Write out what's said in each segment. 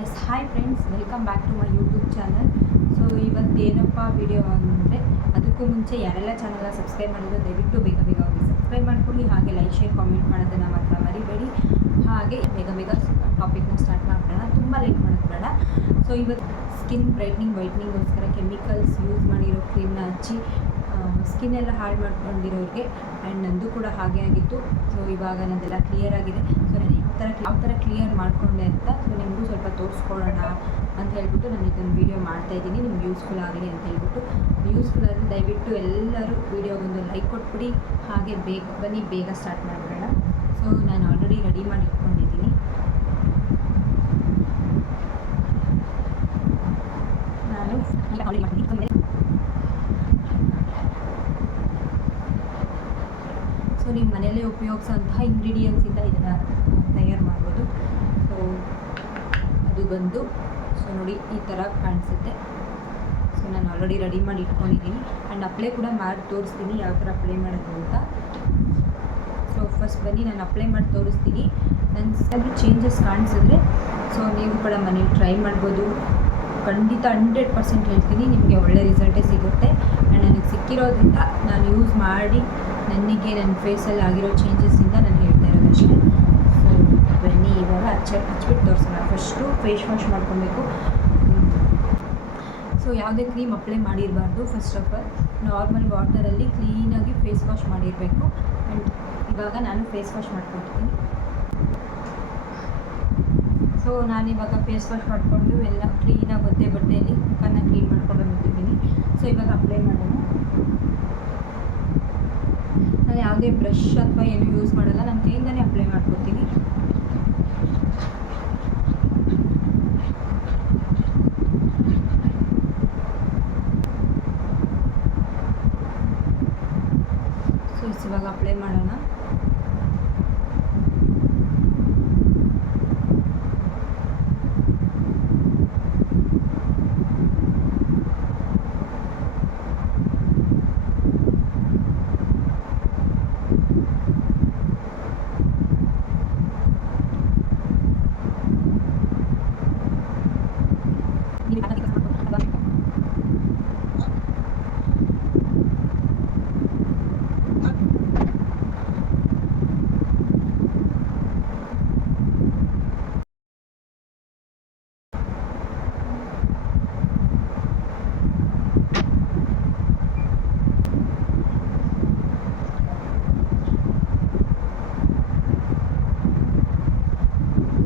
S hi friends, welcome back to my YouTube channel. So ಇವತ್ತೇನಪ್ಪ video ಅಂದರೆ, ಅದಕ್ಕೂ ಮುಂಚೆ ಯಾರೆಲ್ಲ ಚಾನಲ್ನ ಸಬ್ಸ್ಕ್ರೈಬ್ ಮಾಡಿದ್ರು ದಯವಿಟ್ಟು ಬೇಗ ಬೇಗ ಹೋಗಿ ಸಬ್ಸ್ಕ್ರೈಬ್ ಮಾಡ್ಕೊಳ್ಳಿ. ಹಾಗೆ ಲೈಕ್ ಶೇರ್ ಕಾಮೆಂಟ್ ಮಾಡೋದನ್ನು ಮಾತ್ರ ಮರಿಬೇಡಿ. ಹಾಗೆ ಬೇಗ ಬೇಗ ಟಾಪಿಕ್ನ ಸ್ಟಾರ್ಟ್ ಮಾಡೋಣ, ತುಂಬ ಲೇಟ್ ಮಾಡೋದು ಬೇಡ. ಸೊ ಇವತ್ತು ಸ್ಕಿನ್ ಬ್ರೈಟ್ನಿಂಗ್ ವೈಟ್ನಿಂಗ್ಗೋಸ್ಕರ ಕೆಮಿಕಲ್ಸ್ ಯೂಸ್ ಮಾಡಿರೋ ಕ್ರೀಮ್ನ ಹಚ್ಚಿ ಸ್ಕಿನ್ ಎಲ್ಲ ಹಾಳು ಮಾಡ್ಕೊಂಡಿರೋರಿಗೆ, ಆ್ಯಂಡ್ ನಂದು ಕೂಡ ಹಾಗೆ ಆಗಿತ್ತು. ಸೊ ಇವಾಗ ನಂದೆಲ್ಲ ಕ್ಲಿಯರ್ ಆಗಿದೆ. ಸೊ ನಾನು ಯಾವ ಥರ ಕ್ಲಿಯರ್ ಮಾಡಿಕೊಂಡೆ ಅಂತ ಸೊ ನಿಮಗೂ ಸ್ವಲ್ಪ ತೋರಿಸ್ಕೊಳ್ಳೋಣ ಅಂತ ಹೇಳ್ಬಿಟ್ಟು ನಾನು ಇದೊಂದು ವೀಡಿಯೋ ಮಾಡ್ತಾಯಿದ್ದೀನಿ. ನಿಮ್ಗೆ ಯೂಸ್ಫುಲ್ ಆಗಲಿ ಅಂತ ಹೇಳ್ಬಿಟ್ಟು. ಯೂಸ್ಫುಲ್ ಆದರೆ ದಯವಿಟ್ಟು ಎಲ್ಲರೂ ವೀಡಿಯೋಗೊಂದು ಲೈಕ್ ಕೊಟ್ಬಿಡಿ. ಹಾಗೆ ಬೇಗ ಸ್ಟಾರ್ಟ್ ಮಾಡಿಬಿಡೋಣ. ಸೊ ನಾನು ಆಲ್ರೆಡಿ ರೆಡಿ ಮಾಡಿ ಇಟ್ಕೊಂಡಿದ್ದೀನಿ. ನಾನು ಸೊ ನಿಮ್ಮ ಮನೆಯಲ್ಲೇ ಉಪಯೋಗಿಸೋಂತಹ ಇಂಗ್ರೀಡಿಯೆಂಟ್ಸಿಂದ ಇದನ್ನು ತಯಾರು ಮಾಡ್ಬೋದು. ಸೊ ಅದು ಬಂದು ಸೊ ನೋಡಿ ಈ ಥರ ಕಾಣಿಸುತ್ತೆ. ಸೊ ನಾನು ಆಲ್ರೆಡಿ ರೆಡಿ ಮಾಡಿ ಇಟ್ಕೊಂಡಿದ್ದೀನಿ, ಆ್ಯಂಡ್ ಅಪ್ಲೈ ಕೂಡ ಮಾಡಿ ತೋರಿಸ್ತೀನಿ ಯಾವ ಥರ ಅಪ್ಲೈ ಮಾಡೋದು ಅಂತ. ಸೊ ಫಸ್ಟ್ ಬನ್ನಿ ನಾನು ಅಪ್ಲೈ ಮಾಡಿ ತೋರಿಸ್ತೀನಿ. ನನ್ನ ಚೇಂಜಸ್ ಕಾಣಿಸಿದ್ರೆ ಸೊ ನೀವು ಕೂಡ ಮನೇಲಿ ಟ್ರೈ ಮಾಡ್ಬೋದು. ಖಂಡಿತ 100% ಹೇಳ್ತೀನಿ, ನಿಮಗೆ ಒಳ್ಳೆ ರಿಸಲ್ಟೇ ಸಿಗುತ್ತೆ. ಆ್ಯಂಡ್ ನನಗೆ ಸಿಕ್ಕಿರೋದ್ರಿಂದ ನಾನು ಯೂಸ್ ಮಾಡಿ ನನಗೆ ನನ್ನ ಫೇಸಲ್ಲಿ ಆಗಿರೋ ಚೇಂಜಸ್ಸಿಂದ ನಾನು ಹೇಳ್ತಾ ಇರೋದಷ್ಟೇ. ಸೊ ಬನ್ನಿ ಇವಾಗ ಹಚ್ಬಿಟ್ಟು ತೋರಿಸೋಣ. ಫಸ್ಟು ಫೇಸ್ ವಾಶ್ ಮಾಡ್ಕೊಬೇಕು. ಸೊ ಯಾವುದೇ ಕ್ರೀಮ್ ಅಪ್ಲೈ ಮಾಡಿರಬಾರ್ದು. ಫಸ್ಟ್ ಆಫ್ ಆಲ್ ನಾರ್ಮಲ್ ವಾಟರಲ್ಲಿ ಕ್ಲೀನಾಗಿ ಫೇಸ್ ವಾಶ್ ಮಾಡಿರಬೇಕು. ಆ್ಯಂಡ್ ಇವಾಗ ನಾನು ಫೇಸ್ ವಾಶ್ ಮಾಡ್ಕೊಳ್ತೀನಿ. ಸೊ ನಾನಿವಾಗ ಫೇಸ್ ವಾಶ್ ಮಾಡಿಕೊಂಡು ಎಲ್ಲ ಕ್ಲೀನಾಗಿ ಒದ್ದೆ ಬಟ್ಟೆಯಲ್ಲಿ ಮುಖನ ಕ್ಲೀನ್ ಮಾಡ್ಕೊಂಡು ಬಂದಿದ್ದೀನಿ. ಸೊ ಇವಾಗ ಅಪ್ಲೈ ಮಾಡೋಣ. ನಾನು ಯಾವುದೇ ಬ್ರಷ್ ಅಥವಾ ಏನೂ ಯೂಸ್ ಮಾಡಲ್ಲ, ನನ್ನ ಕೈಯಿಂದನೇ ಅಪ್ಲೈ ಮಾಡ್ಕೊತೀನಿ. ಸೊ ಇವಾಗ ಅಪ್ಲೈ ಮಾಡೋಣ.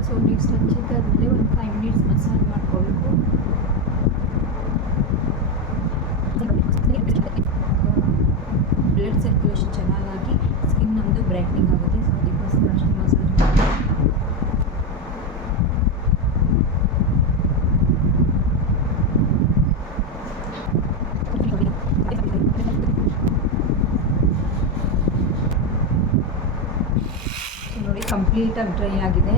ಸೊ ನೆಕ್ಸ್ಟ್ ಹಚ್ಚಿದ್ದಾದಮೇಲೆ ಒಂದು 5 ಮಿನಿಟ್ಸ್ ಮಸಾಜ್ ಮಾಡ್ಕೋಬೇಕು. ಬ್ಲಡ್ ಸರ್ಕ್ಯುಲೇಷನ್ ಚೆನ್ನಾಗಾಗಿ ಸ್ಕಿನ್ ನಮ್ಮದು ಬ್ರೈಟ್ನಿಂಗ್ ಆಗುತ್ತೆ. ಸೊ ಅದಕ್ಕೋಸ್ಕರ ಅಷ್ಟು ಮಸಾಜ್ ಮಾಡಿ. ಸೊ ನೋಡಿ ಕಂಪ್ಲೀಟಾಗಿ ಡ್ರೈ ಆಗಿದೆ,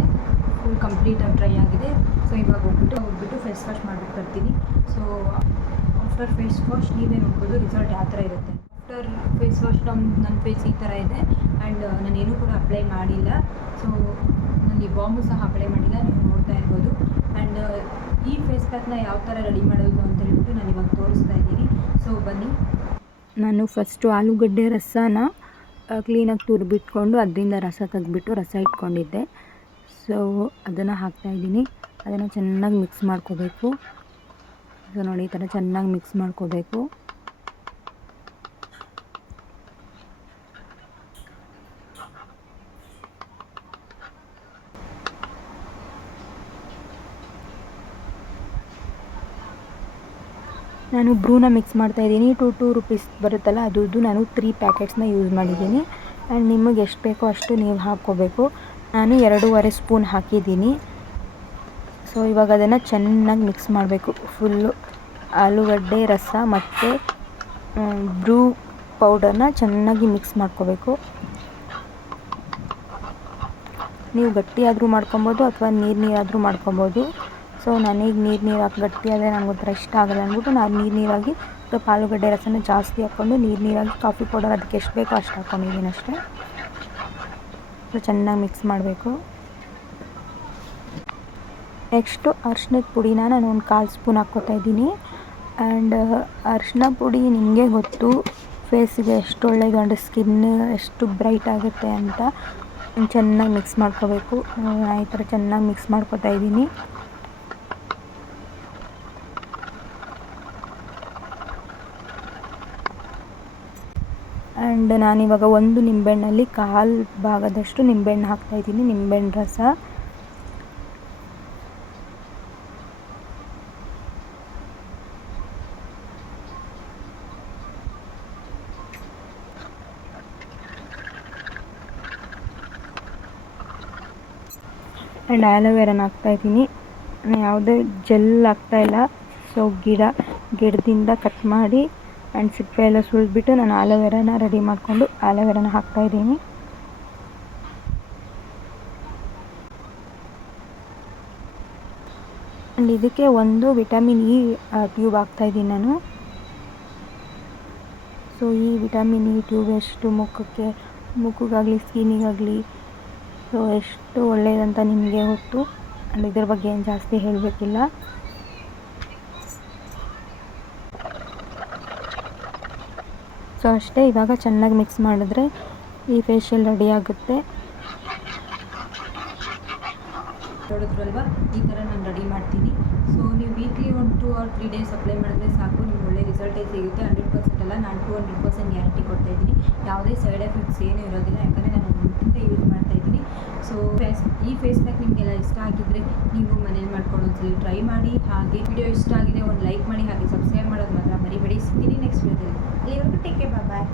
ಫುಲ್ ಕಂಪ್ಲೀಟಾಗಿ ಡ್ರೈ ಆಗಿದೆ. ಸೊ ಇವಾಗ ಹೋಗ್ಬಿಟ್ಟು ಫೇಸ್ ವಾಶ್ ಮಾಡ್ಬಿಟ್ಟು ಬರ್ತೀನಿ. ಸೊ ಆಫ್ಟರ್ ಫೇಸ್ ವಾಶ್ ನೀವೇ ನೋಡ್ಬೋದು ರಿಸಲ್ಟ್ ಯಾವ ಥರ ಇರುತ್ತೆ. ಆಫ್ಟರ್ ಫೇಸ್ ವಾಶ್ ನನ್ನ ಫೇಸ್ ಈ ಥರ ಇದೆ. ಆ್ಯಂಡ್ ನಾನೇನು ಕೂಡ ಅಪ್ಲೈ ಮಾಡಿಲ್ಲ. ಸೊ ನಾನು ಈ ಬಾಂಬು ಸಹ ಅಪ್ಲೈ ಮಾಡಿಲ್ಲ, ನೀವು ನೋಡ್ತಾ ಇರ್ಬೋದು. ಆ್ಯಂಡ್ ಈ ಫೇಸ್ ಪ್ಯಾಕ್ನ ಯಾವ ಥರ ರೆಡಿ ಮಾಡೋದು ಅಂತ ಹೇಳ್ಬಿಟ್ಟು ನಾನು ಇವಾಗ ತೋರಿಸ್ತಾ ಇದ್ದೀನಿ. ಸೊ ಬನ್ನಿ. ನಾನು ಫಸ್ಟು ಆಲೂಗಡ್ಡೆ ರಸನ ಕ್ಲೀನಾಗಿ ತುರಿಬಿಟ್ಕೊಂಡು ಅದರಿಂದ ರಸ ತೆಗೆದ್ಬಿಟ್ಟು ರಸ ಇಟ್ಕೊಂಡಿದ್ದೆ. ಸೊ ಅದನ್ನು ಹಾಕ್ತಾಯಿದ್ದೀನಿ. ಅದನ್ನು ಚೆನ್ನಾಗಿ ಮಿಕ್ಸ್ ಮಾಡ್ಕೋಬೇಕು. ಸೊ ನೋಡಿ ಈ ಥರ ಚೆನ್ನಾಗಿ ಮಿಕ್ಸ್ ಮಾಡ್ಕೋಬೇಕು. ನಾನು ಬ್ರೂನ ಮಿಕ್ಸ್ ಮಾಡ್ತಾಯಿದ್ದೀನಿ. 2 ರೂಪೀಸ್ ಬರುತ್ತಲ್ಲ ಅದು ನಾನು 3 ಪ್ಯಾಕೆಟ್ಸ್ನ ಯೂಸ್ ಮಾಡಿದ್ದೀನಿ. ಆ್ಯಂಡ್ ನಿಮಗೆ ಎಷ್ಟು ಬೇಕೋ ಅಷ್ಟು ನೀವು ಹಾಕ್ಕೋಬೇಕು. ನಾನು 2.5 ಸ್ಪೂನ್ ಹಾಕಿದ್ದೀನಿ. ಸೊ ಇವಾಗ ಅದನ್ನು ಚೆನ್ನಾಗಿ ಮಿಕ್ಸ್ ಮಾಡಬೇಕು. ಫುಲ್ಲು ಆಲೂಗಡ್ಡೆ ರಸ ಮತ್ತು ಬ್ರೂ ಪೌಡರ್ನ ಚೆನ್ನಾಗಿ ಮಿಕ್ಸ್ ಮಾಡ್ಕೋಬೇಕು. ನೀವು ಗಟ್ಟಿಯಾದರೂ ಮಾಡ್ಕೊಬೋದು ಅಥವಾ ನೀರಾದರೂ ಮಾಡ್ಕೊಬೋದು. ಸೊ ನನಗೆ ನೀರು ಹಾಕಿ ಗಟ್ಟಿ ಆದರೆ ನನಗೊಂಥರ ಇಷ್ಟ ಆಗಲ್ಲ ಅಂದ್ಬಿಟ್ಟು ನಾನು ನೀರಾಗಿ ಸ್ವಲ್ಪ ಆಲೂಗಡ್ಡೆ ರಸನ ಜಾಸ್ತಿ ಹಾಕ್ಕೊಂಡು ನೀರಾಗಿ ಕಾಫಿ ಪೌಡರ್ ಅದಕ್ಕೆ ಎಷ್ಟು ಬೇಕೋ ಅಷ್ಟು ಹಾಕ್ಕೊಂಡಿದ್ದೀನಿ ಅಷ್ಟೇ. ಸೊ ಚೆನ್ನಾಗಿ ಮಿಕ್ಸ್ ಮಾಡಬೇಕು. ನೆಕ್ಸ್ಟು ಅರ್ಶಿನದ ಪುಡಿನ ನಾನು ಒಂದು 1/4 ಸ್ಪೂನ್ ಹಾಕ್ಕೋತಾ ಇದ್ದೀನಿ. ಆ್ಯಂಡ್ ಅರಿಶಿನ ಪುಡಿ ನಿಮಗೆ ಗೊತ್ತು ಫೇಸಿಗೆ ಎಷ್ಟು ಒಳ್ಳೆಯದು ಆ್ಯಂಡ್ ಸ್ಕಿನ್ ಎಷ್ಟು ಬ್ರೈಟ್ ಆಗುತ್ತೆ ಅಂತ. ಚೆನ್ನಾಗಿ ಮಿಕ್ಸ್ ಮಾಡ್ಕೋಬೇಕು. ನಾನು ಈ ಥರ ಚೆನ್ನಾಗಿ ಮಿಕ್ಸ್ ಮಾಡ್ಕೋತಾ ಇದ್ದೀನಿ. ಆ್ಯಂಡ್ ನಾನಿವಾಗ ಒಂದು ನಿಂಬೆಹಣ್ಣಲ್ಲಿ 1/4 ಭಾಗದಷ್ಟು ನಿಂಬೆಹಣ್ಣು ಹಾಕ್ತಾಯಿದ್ದೀನಿ, ನಿಂಬೆಹಣ್ಣು ರಸ. ಆ್ಯಂಡ್ ಆ್ಯಲೋವೆರಾನ ಹಾಕ್ತಾಯಿದ್ದೀನಿ. ಯಾವುದೇ ಜೆಲ್ ಹಾಕ್ತಾಯಿಲ್ಲ. ಸೊ ಗಿಡದಿಂದ ಕಟ್ ಮಾಡಿ ಆ್ಯಂಡ್ ಸಿಪ್ಪೆ ಎಲ್ಲ ಸುಲಿದ್ಬಿಟ್ಟು ನಾನು ಆಲೋವೆರಾನ ರೆಡಿ ಮಾಡಿಕೊಂಡು ಆಲೋವೆರಾನ ಹಾಕ್ತಾಯಿದ್ದೀನಿ. ಆ್ಯಂಡ್ ಇದಕ್ಕೆ ಒಂದು ವಿಟಮಿನ್ ಇ ಟ್ಯೂಬ್ ಹಾಕ್ತಾಯಿದ್ದೀನಿ ನಾನು. ಸೊ ಈ ವಿಟಮಿನ್ ಇ ಟ್ಯೂಬ್ ಎಷ್ಟು ಮುಖಕ್ಕಾಗಲಿ ಸ್ಕಿನ್ನಿಗಾಗಲಿ ಸೊ ಎಷ್ಟು ಒಳ್ಳೆಯದಂತ ನಿಮಗೆ ಗೊತ್ತು. ಆ್ಯಂಡ್ ಇದ್ರ ಬಗ್ಗೆ ಏನು ಜಾಸ್ತಿ ಹೇಳಬೇಕಿಲ್ಲ. ಸೊ ಅಷ್ಟೇ, ಇವಾಗ ಚೆನ್ನಾಗಿ ಮಿಕ್ಸ್ ಮಾಡಿದ್ರೆ ಈ ಫೇಶಿಯಲ್ ರೆಡಿ ಆಗುತ್ತೆ. ನೋಡಿದ್ರಲ್ವಾ, ಈ ಥರ ನಾನು ರೆಡಿ ಮಾಡ್ತೀನಿ. ಸೊ ನೀವು ವೀಕ್ಲಿ 1 2 or 3 ಡೇಸ್ ಅಪ್ಲೈ ಮಾಡಿದ್ರೆ ಸಾಕು, ನಿಮ್ಗೆ ಒಳ್ಳೆ ರಿಸಲ್ಟೇ ಸಿಗುತ್ತೆ. 100% ಅಲ್ಲ, ನಾನು 200% ಗ್ಯಾರಂಟಿ ಕೊಡ್ತಾಯಿದ್ದೀನಿ. ಯಾವುದೇ ಸೈಡ್ ಎಫೆಕ್ಟ್ಸ್ ಏನೂ ಇರೋದಿಲ್ಲ, ಯಾಕಂದರೆ ನಾನು ಮುಂಚಿಂದ ಯೂಸ್ ಮಾಡ್ತಾಯಿದ್ದೀನಿ. ಸೊ ಈ ಫೇಸ್ ಪ್ಯಾಕ್ ನಿಮಗೆಲ್ಲ ಇಷ್ಟ ಆಗಿದ್ದರೆ ನೀವು ಮನೇಲಿ ಮಾಡ್ಕೊಂಡು ಒಂದ್ಸಲಿ ಟ್ರೈ ಮಾಡಿ. ಹಾಗೆ ವಿಡಿಯೋ ಇಷ್ಟ ಆಗಿದೆ ಒಂದು ಲೈಕ್ ಮಾಡಿ, ಹಾಗೆ ಸಬ್ಸ್ಕ್ರೈಬ್ ಮಾಡೋದು ಮಾತ್ರ ಮರಿಬೇಡಿ. ಸಿಗ್ತೀನಿ ನೆಕ್ಸ್ಟ್ ವಿಡಿಯೋದಲ್ಲಿ. ಅಲ್ಲಿವರೆಗೂ ಟೇಕ್ ಕೇರ್, ಬಾಯ್.